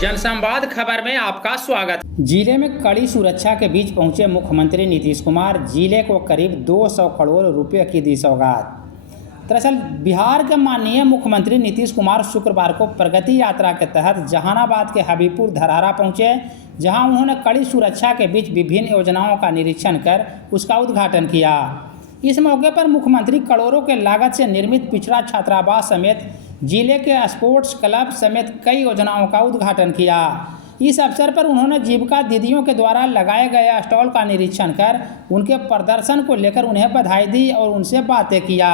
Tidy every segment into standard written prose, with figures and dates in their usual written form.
जनसंवाद खबर में आपका स्वागत। जिले में कड़ी सुरक्षा के बीच पहुंचे मुख्यमंत्री नीतीश कुमार। जिले को करीब 200 करोड़ रुपए की दी सौगात। दरअसल बिहार के माननीय मुख्यमंत्री नीतीश कुमार शुक्रवार को प्रगति यात्रा के तहत जहानाबाद के हबीबपुर धरहरा पहुंचे, जहां उन्होंने कड़ी सुरक्षा के बीच विभिन्न योजनाओं का निरीक्षण कर उसका उद्घाटन किया। इस मौके पर मुख्यमंत्री करोड़ों के लागत से निर्मित पिछड़ा छात्रावास समेत जिले के स्पोर्ट्स क्लब समेत कई योजनाओं का उद्घाटन किया। इस अवसर पर उन्होंने जीविका दीदियों के द्वारा लगाए गए स्टॉल का निरीक्षण कर उनके प्रदर्शन को लेकर उन्हें बधाई दी और उनसे बातें किया।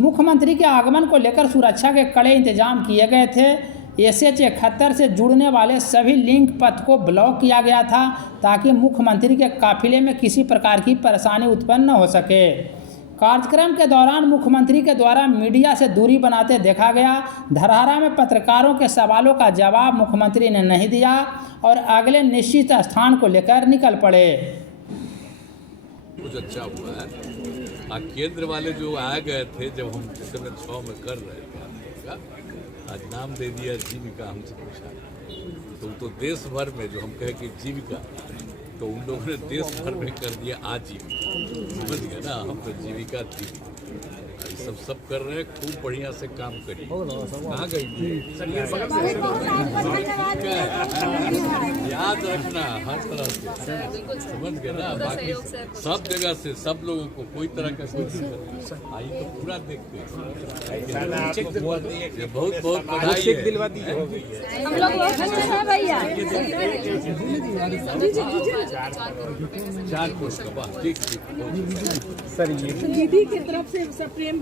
मुख्यमंत्री के आगमन को लेकर सुरक्षा के कड़े इंतजाम किए गए थे। SH 71 से जुड़ने वाले सभी लिंक पथ को ब्लॉक किया गया था ताकि मुख्यमंत्री के काफिले में किसी प्रकार की परेशानी उत्पन्न न हो सके। कार्यक्रम के दौरान मुख्यमंत्री के द्वारा मीडिया से दूरी बनाते देखा गया। धरहरा में पत्रकारों के सवालों का जवाब मुख्यमंत्री ने नहीं दिया और अगले निश्चित स्थान को लेकर निकल पड़े। कुछ अच्छा हुआ है। केंद्र वाले जो आ गए थे जब हम 6 में कर रहे थे, आज नाम दे दिया जीविका। हमसे पूछा तो देश भर में जो हम कहे कि जीविका, तो उन लोगों ने देश भर में कर दिया आजीविका। समझ गए ना, हम तो जीविका थी। सब कर रहे हैं, खूब बढ़िया से काम करिए। कहाँ गई याद रखना हर तरह से, समझ गए ना। बाकी सब जगह से सब लोगों को कोई तरह का कोई दिक्कत नहीं। आई तो पूरा देखते हैं। बहुत बहुत बधाई है। हम लोग बहुत खुश हैं भैया। 4 कोष का बात। ठीक सर, ये दीदी की तरफ से सब प्रेम